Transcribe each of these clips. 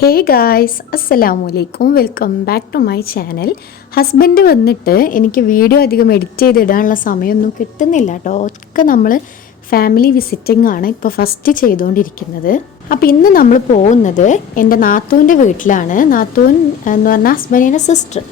ഹേ guys, അസ്സലാമലൈക്കും. Welcome back to my channel. Husband വന്നിട്ട് എനിക്ക് വീഡിയോ അധികം എഡിറ്റ് ചെയ്തിടാനുള്ള സമയമൊന്നും കിട്ടുന്നില്ല കേട്ടോ. ഒക്കെ നമ്മൾ ഫാമിലി വിസിറ്റിംഗ് ആണ് ഇപ്പോൾ ഫസ്റ്റ് ചെയ്തുകൊണ്ടിരിക്കുന്നത്. അപ്പോൾ ഇന്ന് നമ്മൾ പോകുന്നത് എൻ്റെ നാത്തൂൻ്റെ വീട്ടിലാണ്. നാത്തൂൻ എന്ന് പറഞ്ഞാൽ ഹസ്ബൻഡിൻ്റെ സിസ്റ്റർ,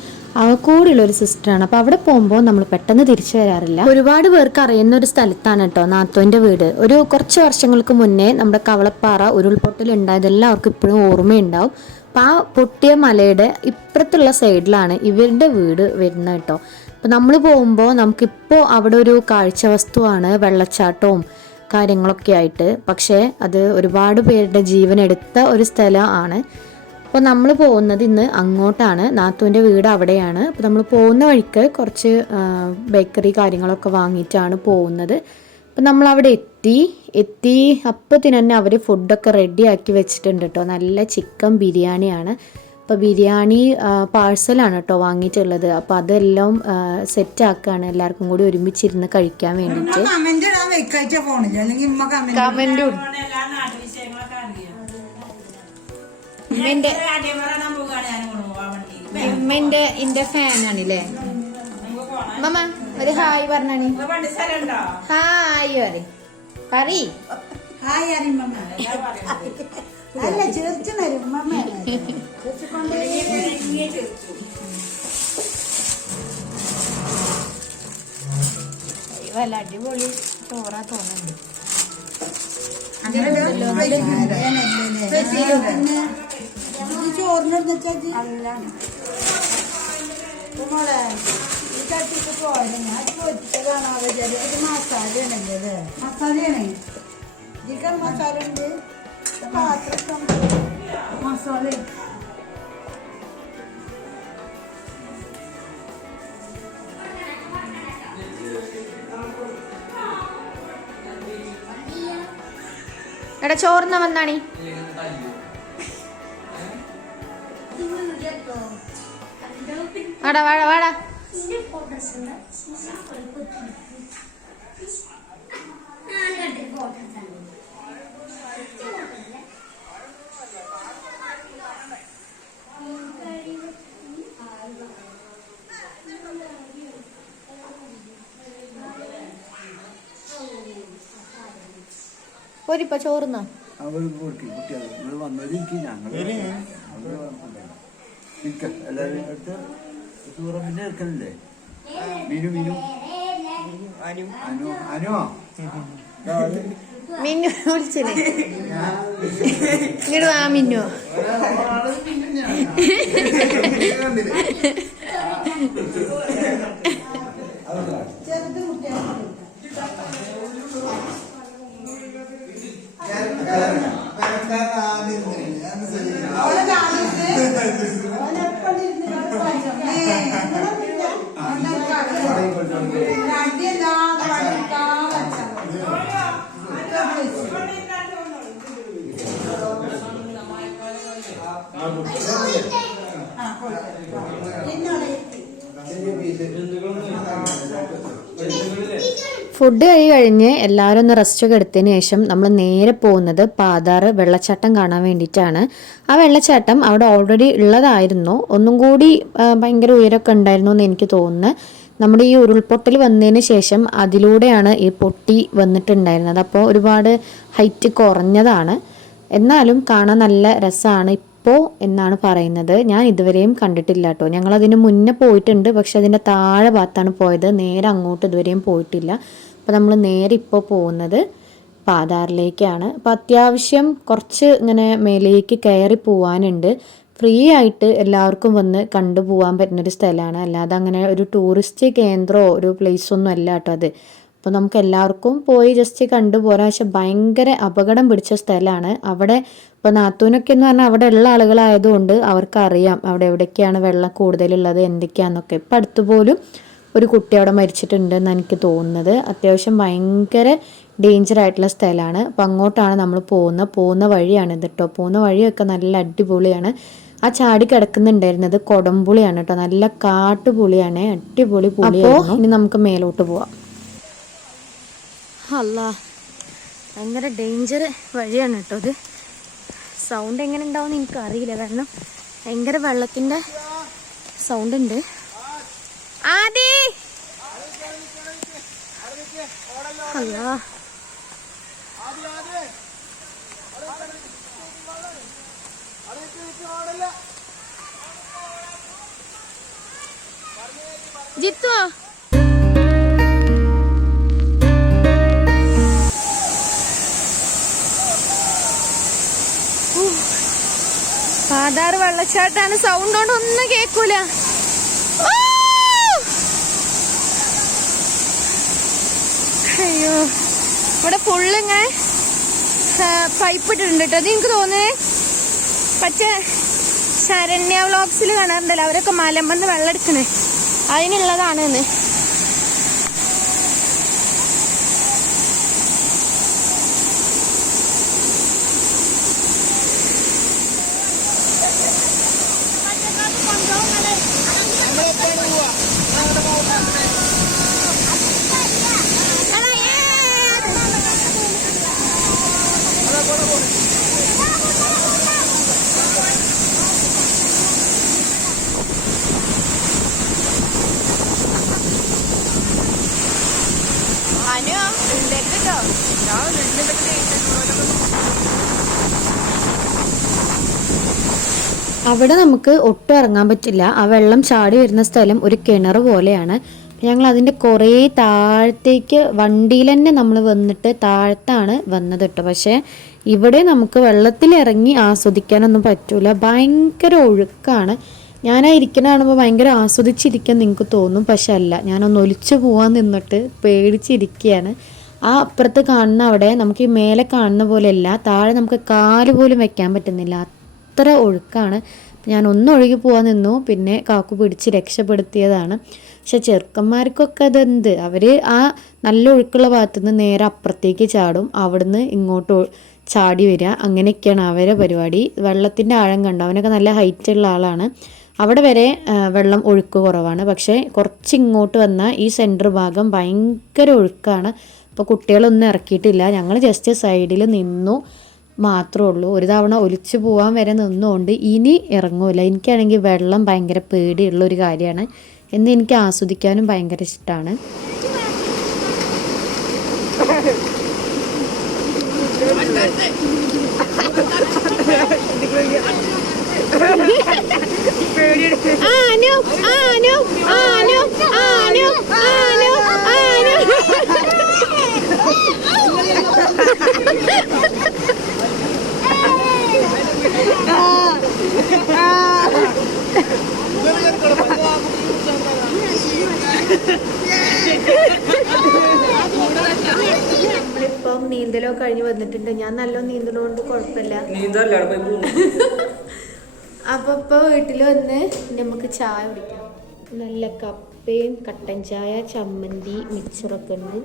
കൂടെയുള്ള ഒരു സിസ്റ്ററാണ്. അപ്പോൾ അവിടെ പോകുമ്പോൾ നമ്മൾ പെട്ടെന്ന് തിരിച്ചു വരാറില്ല. ഒരുപാട് പേർക്ക് അറിയുന്ന ഒരു സ്ഥലത്താണ് കേട്ടോ നാത്തൂൻ്റെ വീട്. ഒരു കുറച്ച് വർഷങ്ങൾക്ക് മുന്നേ നമ്മുടെ കവളപ്പാറ ഉരുൾപൊട്ടൽ ഉണ്ടായത് എല്ലാവർക്കും ഇപ്പോഴും ഓർമ്മയുണ്ടാവും. അപ്പോൾ ആ പൊട്ടിയ മലയുടെ ഇപ്പുറത്തുള്ള സൈഡിലാണ് ഇവരുടെ വീട് വരുന്നത് കേട്ടോ. അപ്പോൾ നമ്മൾ പോകുമ്പോൾ നമുക്കിപ്പോൾ അവിടെ ഒരു കാഴ്ച വസ്തുവാണ് വെള്ളച്ചാട്ടവും കാര്യങ്ങളൊക്കെ ആയിട്ട്. പക്ഷേ അത് ഒരുപാട് പേരുടെ ജീവൻ എടുത്ത ഒരു സ്ഥലമാണ്. അപ്പോൾ നമ്മൾ പോകുന്നത് ഇന്ന് അങ്ങോട്ടാണ്. നാത്തൂൻ്റെ വീട് അവിടെയാണ്. അപ്പോൾ നമ്മൾ പോകുന്ന വഴിക്ക് കുറച്ച് ബേക്കറി കാര്യങ്ങളൊക്കെ വാങ്ങിയിട്ടാണ് പോകുന്നത്. അപ്പോൾ നമ്മളവിടെ എത്തി അപ്പത്തിന് തന്നെ അവർ ഫുഡൊക്കെ റെഡിയാക്കി വെച്ചിട്ടുണ്ട് കേട്ടോ. നല്ല ചിക്കൻ ബിരിയാണിയാണ്. അപ്പോൾ ബിരിയാണി പാഴ്സലാണ് കേട്ടോ വാങ്ങിയിട്ടുള്ളത്. അപ്പോൾ അതെല്ലാം സെറ്റ് ആക്കുകയാണ് എല്ലാവർക്കും കൂടി ഒരുമിച്ചിരുന്ന് കഴിക്കാൻ വേണ്ടിയിട്ട്. കമൻറ്റും ഇന്റെ ഫാനാണല്ലേ മമ്മ? ഒരു ഹായ് പറഞ്ഞാണി. ഹായ് പറയ്. വല്ല അടിപൊളി ചോറാ തോന്നുന്നുണ്ട്. ചോറിനെടുന്ന് തട്ടിട്ട് പോയത് ഞാൻ പൊരിച്ചതാണോ ഇത് മസാലയാണല്ലേ? മസാലയാണ്, ചിക്കൻ മസാല ഉണ്ട്, പാത്രം മസാല. എടാ ചോറിന വന്നാണി. വാടാ വാടാ വാടാ. പോരിപ്പ ചോറുന്നോ? മിന്നു വിളിച്ചേ ഇങ്ങോട്ട് വാ മിന്നു. ഫുഡ് കഴിഞ്ഞ് എല്ലാവരും ഒന്ന് റെസ്റ്റ് ഒക്കെ എടുത്തതിന് ശേഷം നമ്മൾ നേരെ പോകുന്നത് പാതാറ് വെള്ളച്ചാട്ടം കാണാൻ വേണ്ടിയിട്ടാണ്. ആ വെള്ളച്ചാട്ടം അവിടെ ഓൾറെഡി ഉള്ളതായിരുന്നു. ഒന്നും കൂടി ഭയങ്കര ഉയരമൊക്കെ ഉണ്ടായിരുന്നു എന്ന് എനിക്ക് തോന്നുന്നു. നമ്മുടെ ഈ ഉരുൾപൊട്ടൽ വന്നതിന് ശേഷം അതിലൂടെയാണ് ഈ പൊട്ടി വന്നിട്ടുണ്ടായിരുന്നത്. അപ്പോൾ ഒരുപാട് ഹൈറ്റ് കുറഞ്ഞതാണ്. എന്നാലും കാണാൻ നല്ല രസമാണ് ഇപ്പോൾ എന്നാണ് പറയുന്നത്. ഞാൻ ഇതുവരെയും കണ്ടിട്ടില്ല കേട്ടോ. ഞങ്ങളതിന് മുന്നേ പോയിട്ടുണ്ട്, പക്ഷെ അതിൻ്റെ താഴെ ഭാഗത്താണ് പോയത്. നേരെ അങ്ങോട്ട് ഇതുവരെയും പോയിട്ടില്ല. അപ്പോൾ നമ്മൾ നേരെ ഇപ്പോൾ പോകുന്നത് പാതാറിലേക്കാണ്. അപ്പോൾ അത്യാവശ്യം കുറച്ച് ഇങ്ങനെ മേലേക്ക് കയറി പോകാനുണ്ട്. ഫ്രീ ആയിട്ട് എല്ലാവർക്കും വന്ന് കണ്ടുപോകാൻ പറ്റുന്നൊരു സ്ഥലമാണ്. അല്ലാതെ അങ്ങനെ ഒരു ടൂറിസ്റ്റ് കേന്ദ്രമോ ഒരു പ്ലേസൊന്നും അല്ല കേട്ടോ അത്. അപ്പോൾ നമുക്ക് എല്ലാവർക്കും പോയി ജസ്റ്റ് കണ്ടുപോരാം. പക്ഷെ ഭയങ്കര അപകടം പിടിച്ച സ്ഥലമാണ് അവിടെ. ഇപ്പോൾ നാത്തൂനൊക്കെ എന്ന് പറഞ്ഞാൽ അവിടെ ഉള്ള ആളുകളായതുകൊണ്ട് അവർക്കറിയാം അവിടെ എവിടെയൊക്കെയാണ് വെള്ളം കൂടുതലുള്ളത് എന്തൊക്കെയാണെന്നൊക്കെ. ഇപ്പം അടുത്തുപോലും ഒരു കുട്ടി അവിടെ മരിച്ചിട്ടുണ്ടെന്ന് എനിക്ക് തോന്നുന്നത്. അത്യാവശ്യം ഭയങ്കര ഡേഞ്ചർ ആയിട്ടുള്ള സ്ഥലമാണ്. അപ്പോൾ അങ്ങോട്ടാണ് നമ്മൾ പോകുന്ന വഴിയാണ് ഇത് കേട്ടോ. പോകുന്ന വഴിയൊക്കെ നല്ല അടിപൊളിയാണ്. ആ ചാടി കിടക്കുന്നുണ്ടായിരുന്നത് കൊടംപുളിയാണ് കേട്ടോ. നല്ല കാട്ടുപുളിയാണ്, അടിപൊളി പുളിയാണ്. അപ്പോൾ ഇനി നമുക്ക് മേലോട്ട് പോവാം. അല്ലാ, ഭയങ്കര ഡേഞ്ചർ വഴിയാണ് കേട്ടോ ഇത്. സൗണ്ട് എങ്ങനെ ഉണ്ടാവും എനിക്കറിയില്ല, കാരണം ഭയങ്കര വെള്ളത്തിൻ്റെ സൗണ്ട് ഉണ്ട്. ആദി അല്ലാ, ജിത്തു പാതാറ് വെള്ളച്ചാട്ടാണ്. സൗണ്ട് കൊണ്ട് ഒന്നും കേക്കൂല. അയ്യോ, ഇവിടെ ഫുള്ള് ഇങ്ങനെ പൈപ്പ് ഇട്ടിട്ടുണ്ട് കേട്ടോ. അത് എനിക്ക് തോന്നുന്നേ പക്ഷേ ശരണ്യ വ്ളോഗ്സിൽ കാണാറുണ്ടല്ലോ, അവരൊക്കെ മലമ്പന്ന് വെള്ളം എടുക്കണേ, അതിനുള്ളതാണ് എന്ന്. അവിടെ നമുക്ക് ഒട്ടും ഇറങ്ങാൻ പറ്റില്ല. ആ വെള്ളം ചാടി വരുന്ന സ്ഥലം ഒരു കിണർ പോലെയാണ്. ഞങ്ങൾ അതിൻ്റെ കുറേ താഴത്തേക്ക് വണ്ടിയിൽ തന്നെ നമ്മൾ വന്നിട്ട് താഴത്താണ് വന്നത് കേട്ടോ. പക്ഷേ ഇവിടെ നമുക്ക് വെള്ളത്തിലിറങ്ങി ആസ്വദിക്കാനൊന്നും പറ്റൂല, ഭയങ്കര ഒഴുക്കാണ്. ഞാൻ ഇരിക്കുന്ന കാണുമ്പോൾ ഭയങ്കര ആസ്വദിച്ചിരിക്കാൻ നിങ്ങൾക്ക് തോന്നും, പക്ഷെ അല്ല, ഞാനൊന്ന് ഒലിച്ചു പോകാൻ നിന്നിട്ട് പേടിച്ചിരിക്കുകയാണ്. ആ അപ്പുറത്ത് കാണുന്ന അവിടെ നമുക്ക് ഈ മേലെ കാണുന്ന പോലെയല്ല, താഴെ നമുക്ക് കാല് പോലും വെക്കാൻ പറ്റുന്നില്ല, അത്ര ഒഴുക്കാണ്. ഞാൻ ഒന്നൊഴുകി പോകാൻ നിന്നു, പിന്നെ കാക്കു പിടിച്ച് രക്ഷപ്പെടുത്തിയതാണ്. പക്ഷെ ചെറുക്കന്മാർക്കൊക്കെ അതെന്ത്, അവർ ആ നല്ല ഒഴുക്കുള്ള ഭാഗത്തുനിന്ന് നേരെ അപ്പുറത്തേക്ക് ചാടും, അവിടുന്ന് ഇങ്ങോട്ട് ചാടി വരിക, അങ്ങനെയൊക്കെയാണ് അവരെ പരിപാടി. വെള്ളത്തിൻ്റെ ആഴം കണ്ടോ, അവനൊക്കെ നല്ല ഹൈറ്റുള്ള ആളാണ്. അവിടെ വരെ വെള്ളം ഒഴുക്ക് കുറവാണ്, പക്ഷേ കുറച്ച് ഇങ്ങോട്ട് വന്നാൽ ഈ സെൻറ്റർ ഭാഗം ഭയങ്കര ഒഴുക്കാണ്. അപ്പോൾ കുട്ടികളൊന്നും ഇറക്കിയിട്ടില്ല, ഞങ്ങൾ ജസ്റ്റ് സൈഡിൽ നിന്നു മാത്രമേ ഉള്ളൂ. ഒരു തവണ ഒലിച്ചു പോകാൻ വരെ നിന്നുകൊണ്ട് ഇനി ഇറങ്ങൂല. എനിക്കാണെങ്കിൽ വെള്ളം ഭയങ്കര പേടിയുള്ളൊരു കാര്യമാണ്, എന്ന് എനിക്ക് ആസ്വദിക്കാനും ഭയങ്കര ഇഷ്ടമാണ്. നമ്മളിപ്പം നീന്തലോ കഴിഞ്ഞ് വന്നിട്ടുണ്ട്. ഞാൻ നല്ലോണം നീന്തണോണ്ട് കുഴപ്പമില്ല. അപ്പൊ ഇപ്പൊ വീട്ടിൽ വന്ന് നമുക്ക് ചായ കുടിക്കാം. നല്ല കപ്പയും കട്ടൻ ചായ, ചമ്മന്തി, മിച്ചറൊക്കെ ഉണ്ട്.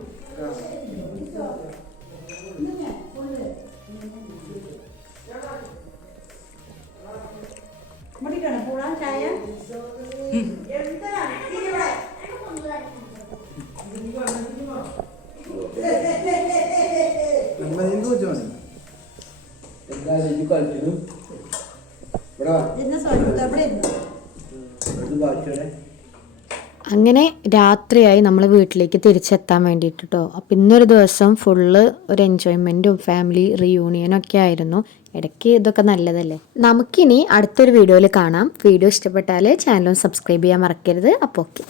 അങ്ങനെ രാത്രിയായി നമ്മൾ വീട്ടിലേക്ക് തിരിച്ചെത്താൻ വേണ്ടിയിട്ട് കേട്ടോ. അപ്പം ഇന്നൊരു ദിവസം ഫുള്ള് ഒരു എൻജോയ്മെൻറ്റും ഫാമിലി റിയൂണിയനും ഒക്കെ ആയിരുന്നു. ഇടയ്ക്ക് ഇതൊക്കെ നല്ലതല്ലേ. നമുക്കിനി അടുത്തൊരു വീഡിയോയിൽ കാണാം. വീഡിയോ ഇഷ്ടപ്പെട്ടാൽ ചാനൽ സബ്സ്ക്രൈബ് ചെയ്യാൻ മറക്കരുത്. അപ്പോൾ ഓക്കെ.